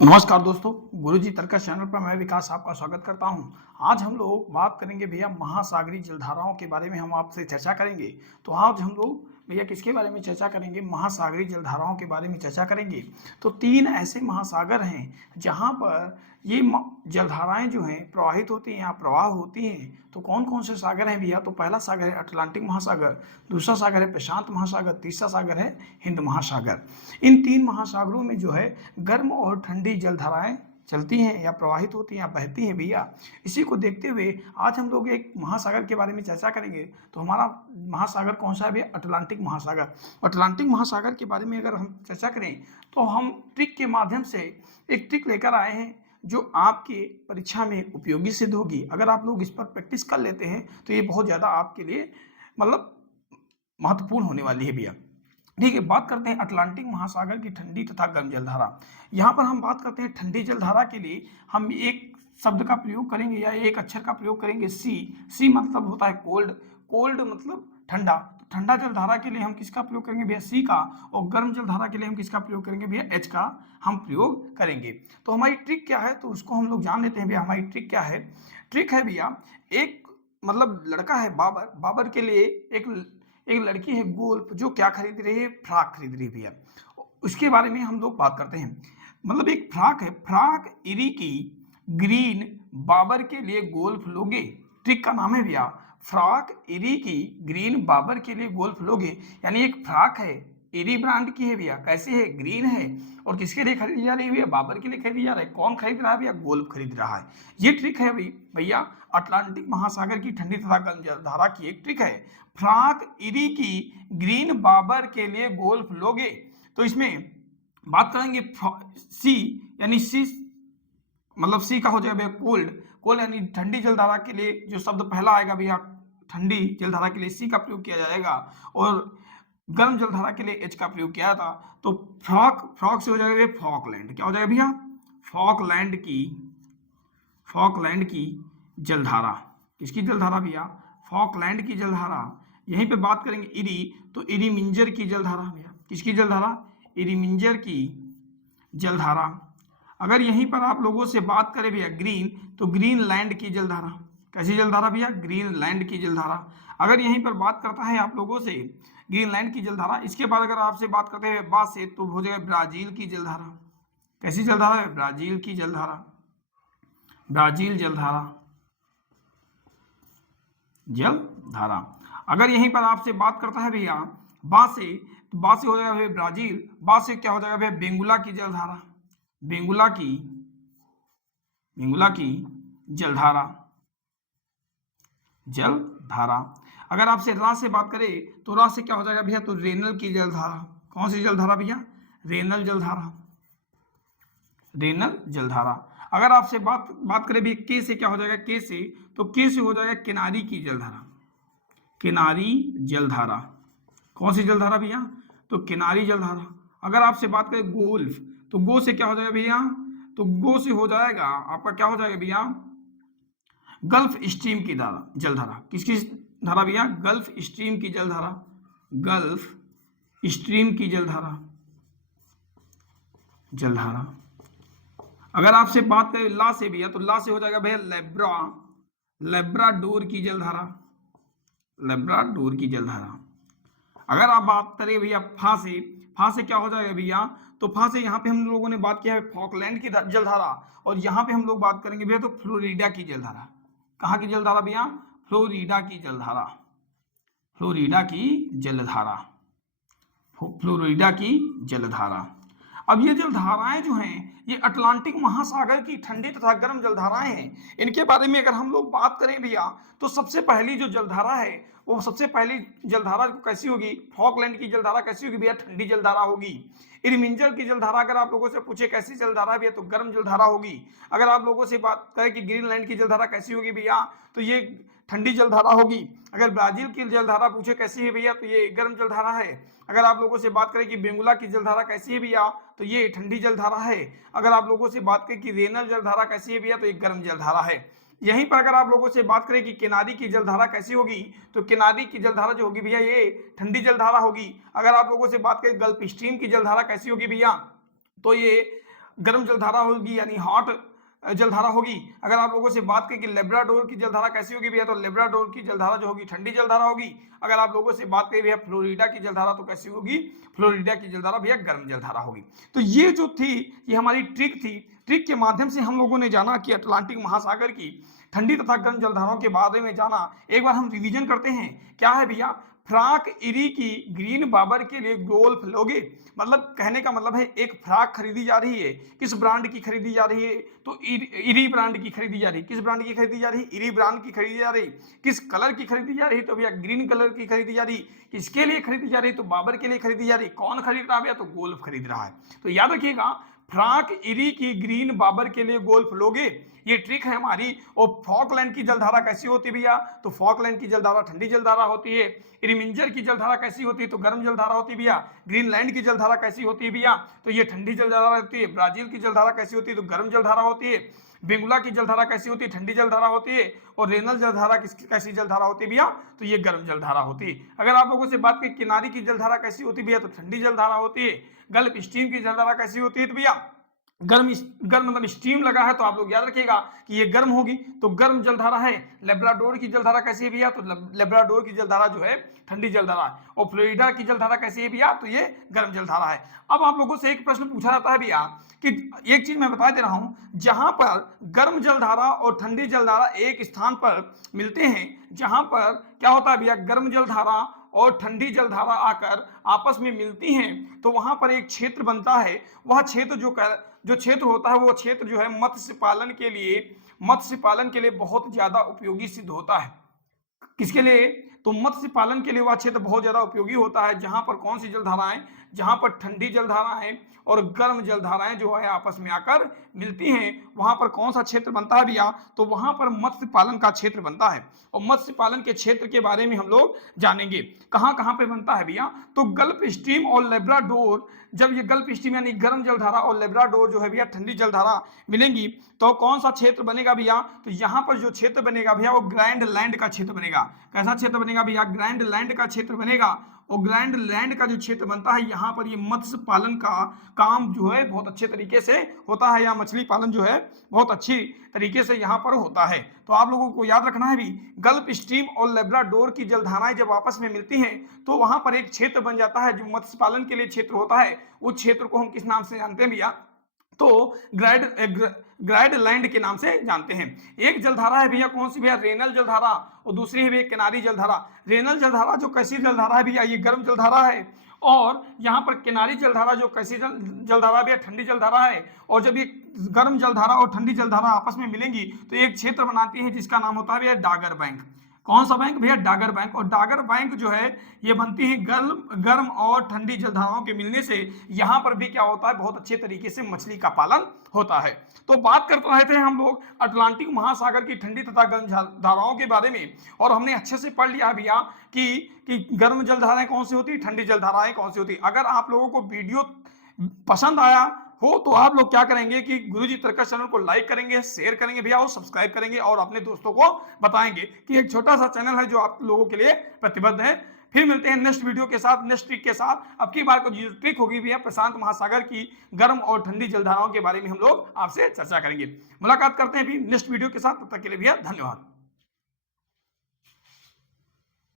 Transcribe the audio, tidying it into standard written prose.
नमस्कार दोस्तों, गुरुजी तर्कस चैनल पर मैं विकास आपका स्वागत करता हूं। आज हम लोग बात करेंगे भैया महासागरीय जलधाराओं के बारे में हम आपसे चर्चा करेंगे। तो आज हम लोग भैया किसके बारे में चर्चा करेंगे? महासागरीय जलधाराओं के बारे में चर्चा करेंगे। तो 3 ऐसे महासागर हैं जहां पर ये जलधाराएं जो हैं प्रवाहित होती हैं या प्रवाह होती हैं। तो कौन कौन से सागर हैं भैया? तो पहला सागर है अटलांटिक महासागर, दूसरा सागर है प्रशांत महासागर, तीसरा सागर है हिंद महासागर। इन 3 महासागरों में जो है गर्म और ठंडी जलधाराएं चलती हैं या प्रवाहित होती हैं या बहती हैं भैया। इसी को देखते हुए आज हम लोग एक महासागर के बारे में चर्चा करेंगे। तो हमारा महासागर कौन सा है भैया? अटलांटिक महासागर। अटलांटिक महासागर के बारे में अगर हम चर्चा करें तो हम ट्रिक के माध्यम से एक ट्रिक लेकर आए हैं जो आपके परीक्षा में उपयोगी सिद्ध होगी। अगर आप लोग इस पर प्रैक्टिस कर लेते हैं तो ये बहुत ज़्यादा आपके लिए मतलब महत्वपूर्ण होने वाली है भैया। ठीक है, बात करते हैं अटलांटिक महासागर की ठंडी तथा गर्म जलधारा। यहाँ पर हम बात करते हैं ठंडी जलधारा के लिए हम एक शब्द का प्रयोग करेंगे या एक अक्षर का प्रयोग करेंगे सी। सी मतलब होता है कोल्ड, कोल्ड मतलब ठंडा। तो ठंडा जलधारा के लिए हम किसका प्रयोग करेंगे भैया? सी का। और गर्म जलधारा के लिए हम किसका प्रयोग करेंगे भैया? एच का हम प्रयोग करेंगे। तो हमारी ट्रिक क्या है तो उसको हम लोग जान लेते हैं भैया। हमारी ट्रिक क्या है? ट्रिक है भैया, एक मतलब लड़का है बाबर, बाबर के लिए एक लड़की है गोल्फ जो क्या खरीद रही है? फ्रॉक खरीद रही है भैया। उसके बारे में हम लोग बात करते हैं। मतलब एक फ्रॉक है, फ्रॉक इरी की ग्रीन बाबर के लिए गोल्फ लोगे। ट्रिक का नाम है भैया फ्रॉक इरी की ग्रीन बाबर के लिए गोल्फ लोगे। यानी एक फ्रॉक है, इरी ब्रांड की है भैया, कैसे है? ग्रीन है। और किसके लिए खरीदी जा रही है भैया? बाबर के लिए खरीदी जा रहा है। कौन खरीद रहा है भैया? गोल्फ खरीद रहा है। ये ट्रिक है भैया अटलांटिक महासागर की ठंडी तथा गर्म जलधारा की एक ट्रिक है। फ्रॉक इरी की ग्रीन बाबर के लिए गोल्फ लोगे। तो इसमें बात करेंगे सी, यानी सी मतलब सी का हो जाएगा भैया कोल्ड। कोल्ड यानी ठंडी जलधारा के लिए जो शब्द पहला आएगा भैया ठंडी जलधारा के लिए सी का प्रयोग किया जाएगा। और गर्म जलधारा के लिए एच का प्रयोग किया था। तो फ्रॉक, फ्रॉक से हो जाएगा भैया फॉकलैंड। क्या हो जाएगा भैया? फॉकलैंड की जलधारा। किसकी जलधारा भैया? फॉकलैंड की जलधारा। यहीं पे बात करेंगे इरी, तो इरी मिंजर की जलधारा भैया। किसकी जलधारा? इरी मिंजर की जलधारा। अगर यहीं पर आप लोगों से बात करें भैया ग्रीन, तो ग्रीनलैंड की जलधारा। कैसी जलधारा भैया? ग्रीनलैंड की जलधारा। अगर यहीं पर बात करता है आप लोगों से ग्रीनलैंड की जलधारा, इसके बाद अगर आपसे बात करते हैं बाद से तो हो जाएगा ब्राजील की जलधारा। कैसी जलधारा है? ब्राजील की जलधारा। ब्राजील जलधारा, जलधारा। अगर यहीं पर आपसे बात करता है भैया बाद से, तो बाद से हो जाएगा भैया ब्राजील। बाद से क्या हो जाएगा भैया? बेंगुला की जलधारा। बेंगुला की जलधारा, जलधारा। अगर आपसे रा से बात करें तो रा से क्या हो जाएगा भैया? तो रेनल की जलधारा। कौन सी जलधारा भैया? रेनल जलधारा, रेनल जलधारा। अगर आपसे बात करें भी के से क्या हो जाएगा? के से, तो के से हो जाएगा किनारी की जलधारा। किनारी जलधारा। कौन सी जलधारा भैया? तो किनारी जलधारा। अगर आपसे बात करें गोल्फ, तो गो से क्या हो जाएगा भैया? तो गो से हो जाएगा आपका क्या हो जाएगा भैया? गल्फ स्ट्रीम की धारा, जलधारा। किसकी धारा भैया? गल्फ स्ट्रीम की जलधारा। गल्फ स्ट्रीम की जलधारा, जलधारा। अगर आपसे बात करें ला से भैया, तो ला से हो जाएगा भैया लेब्राडोर की जलधारा। लेब्राडोर की जलधारा। अगर आप बात करें भैया फा से क्या हो जाएगा भैया? तो फा से यहाँ पे हम लोगों ने बात किया है फॉकलैंड की जलधारा। और यहाँ पे हम लोग बात करेंगे भैया तो फ्लोरिडा की जलधारा। कहाँ की जलधारा भैया? फ्लोरिडा की जलधारा। फ्लोरिडा की जलधारा, फ्लोरिडा की जलधारा। अब ये जलधाराएं जो हैं ये अटलांटिक महासागर की ठंडी तथा गर्म जलधाराएं हैं। इनके बारे में अगर हम लोग बात करें भैया तो सबसे पहली जो जलधारा है वो सबसे पहली जलधारा कैसी होगी? फॉकलैंड की जलधारा कैसी होगी भैया? ठंडी जलधारा होगी। इरमिंजर की जलधारा अगर आप लोगों से पूछे कैसी जलधारा भैया तो गर्म जलधारा होगी। अगर आप लोगों से बात करें कि ग्रीनलैंड की जलधारा कैसी होगी भैया तो ये ठंडी जलधारा होगी। अगर ब्राजील की जलधारा पूछे कैसी है भैया तो ये गर्म जलधारा है। अगर आप लोगों से बात करें कि बेंगुला की जलधारा कैसी है भैया तो ये ठंडी जलधारा है। अगर आप लोगों से बात करें कि रेनल जलधारा कैसी है भैया तो ये गर्म जलधारा है। यहीं पर अगर आप लोगों से बात करें कि किनारी की जलधारा कैसी होगी तो किनारी की जलधारा जो होगी भैया ये ठंडी जलधारा होगी। अगर आप लोगों से बात करें गल्फ स्ट्रीम की जलधारा कैसी होगी भैया तो ये गर्म जलधारा होगी यानी हॉट जलधारा होगी। अगर आप लोगों से बात करें कि लेब्राडोर की जलधारा कैसी होगी भैया, तो लेब्राडोर की जलधारा जो होगी ठंडी जलधारा होगी। अगर आप लोगों से बात करें भैया फ्लोरिडा की जलधारा तो कैसी होगी, फ्लोरिडा की जलधारा भैया गर्म जलधारा होगी। तो ये जो थी ये हमारी ट्रिक थी। ट्रिक के माध्यम से हम लोगों ने जाना कि अटलांटिक महासागर की ठंडी तथा गर्म जलधाराओं के बारे में जाना। एक बार हम रिवीजन करते हैं। क्या है भैया, फ्राक इरी की ग्रीन बाबर के लिए गोल्फ लोगे, मतलब कहने का मतलब है एक फ्राक खरीदी जा रही है। किस ब्रांड की खरीदी जा रही है, तो इरी ब्रांड की खरीदी जा रही है। किस ब्रांड की खरीदी जा रही है, इरी ब्रांड की खरीदी जा रही। किस कलर की खरीदी जा रही, तो भैया ग्रीन कलर की खरीदी जा रही। किसके लिए खरीदी जा रही, तो बाबर के लिए खरीदी जा रही। कौन खरीद रहा है भैया, तो गोल्फ खरीद रहा है। तो याद रखिएगा, फ्राक इरी की ग्रीन बाबर के लिए गोल्फ लोगे, ये ट्रिक है हमारी। और फॉकलैंड की जलधारा कैसी होती है भैया, तो फॉकलैंड की जलधारा ठंडी जलधारा होती है। इरिमिंजर की जलधारा कैसी होती है, तो गर्म जलधारा होती है भैया। ग्रीनलैंड की जलधारा कैसी होती है भैया, तो ये ठंडी जलधारा होती है। ब्राजील की जलधारा कैसी होती है, तो गर्म जलधारा होती है। बेंगुला की जलधारा कैसी होती है, ठंडी जलधारा होती है। और रेनल जलधारा कैसी जलधारा होती है भैया, तो ये गर्म जलधारा होती है। अगर आप लोगों से बात करें किनारी की जलधारा कैसी होती है भैया, तो ठंडी जलधारा होती है। गल्फ स्ट्रीम की जलधारा कैसी होती है, तो भैया गर्म गर्म मतलब स्टीम लगा है, तो आप लोग याद रखिएगा कि ये गर्म होगी, तो गर्म जलधारा है। लेब्राडोर की जलधारा कैसी है भैया, तो लेब्राडोर की जलधारा जो है ठंडी जलधारा है। और फ्लोरिडा की जलधारा कैसी है भैया, तो ये गर्म जलधारा है। अब आप लोगों से एक प्रश्न पूछा जाता है भैया कि एक चीज मैं बता दे रहा हूं, जहां पर गर्म जलधारा और ठंडी जलधारा एक स्थान पर मिलते हैं, जहां पर क्या होता है भैया, गर्म जलधारा और ठंडी जलधारा आकर आपस में मिलती हैं, तो वहां पर एक क्षेत्र बनता है। वह क्षेत्र जो क्षेत्र होता है, वो क्षेत्र जो है मत्स्य पालन के लिए बहुत ज्यादा उपयोगी सिद्ध होता है। किसके लिए, तो मत्स्य पालन के लिए वह क्षेत्र बहुत ज्यादा उपयोगी होता है। जहां पर कौन सी जलधाराएं, जहां पर ठंडी जलधाराएं और गर्म जलधाराएं जो है आपस में आकर मिलती हैं, वहां पर कौन सा क्षेत्र बनता है भैया, तो वहां पर मत्स्य पालन का क्षेत्र बनता है। और मत्स्य पालन के क्षेत्र के बारे में हम लोग जानेंगे। कहां कहां पे बनता है भैया, तो गल्फ स्ट्रीम और लेब्राडोर, जब ये गल्फ स्ट्रीम यानी गर्म जलधारा और लेब्राडोर जो है भैया ठंडी जलधारा मिलेंगी, तो कौन सा क्षेत्र बनेगा भैया, तो यहाँ पर जो क्षेत्र बनेगा भैया वो ग्रैंड लैंड का क्षेत्र बनेगा। कैसा क्षेत्र बनेगा भैया, ग्रैंड लैंड का क्षेत्र बनेगा। और ग्रैंड लैंड का जो क्षेत्र बनता है, यहाँ पर ये मत्स्य पालन का काम जो है बहुत अच्छे तरीके से होता है, या मछली पालन जो है बहुत अच्छी तरीके से यहाँ पर होता है। तो आप लोगों को याद रखना है भी, गल्फ स्ट्रीम और लेब्राडोर की जलधाराएं जब आपस में मिलती हैं, तो वहां पर एक क्षेत्र बन जाता है जो मत्स्य पालन के लिए क्षेत्र होता है। उस क्षेत्र को हम किस नाम से जानते हैं भैया, तो ग्राइड लैंड के नाम से जानते हैं। एक जलधारा है भैया कौन सी भैया, रेनल जलधारा, और दूसरी है भैया किनारी जलधारा। रेनल जलधारा जो कैसी जलधारा है भैया, ये गर्म जलधारा है। और यहाँ पर किनारी जलधारा जो कैसी जलधारा भैया, ठंडी जलधारा है। और जब ये गर्म जलधारा और ठंडी जलधारा आपस में मिलेंगी, तो एक क्षेत्र बनाती है जिसका नाम होता है भैया डागर बैंक। कौन सा बैंक भैया, डागर बैंक। और डागर बैंक जो है ये बनती है गर्म और ठंडी जलधाराओं के मिलने से। यहाँ पर भी क्या होता है, बहुत अच्छे तरीके से मछली का पालन होता है। तो बात करते रहे थे हम लोग अटलांटिक महासागर की ठंडी तथा गर्म धाराओं के बारे में, और हमने अच्छे से पढ़ लिया भैया कि गर्म जलधाराएं कौन सी होती, ठंडी जलधाराएं कौन सी होती। अगर आप लोगों को वीडियो पसंद आया हो तो आप लोग क्या करेंगे कि गुरुजी तर्कश चैनल को लाइक करेंगे, शेयर करेंगे भैया, और सब्सक्राइब करेंगे, और अपने दोस्तों को बताएंगे कि एक छोटा सा चैनल है जो आप लोगों के लिए प्रतिबद्ध है। फिर मिलते हैं नेक्स्ट वीडियो के साथ, नेक्स्ट ट्रिक के साथ। अब की बार को जो ट्रिक होगी भैया, प्रशांत महासागर की गर्म और ठंडी जलधाराओं के बारे में हम लोग आपसे चर्चा करेंगे। मुलाकात करते हैं भी नेक्स्ट वीडियो के साथ, तब तक के लिए भैया धन्यवाद।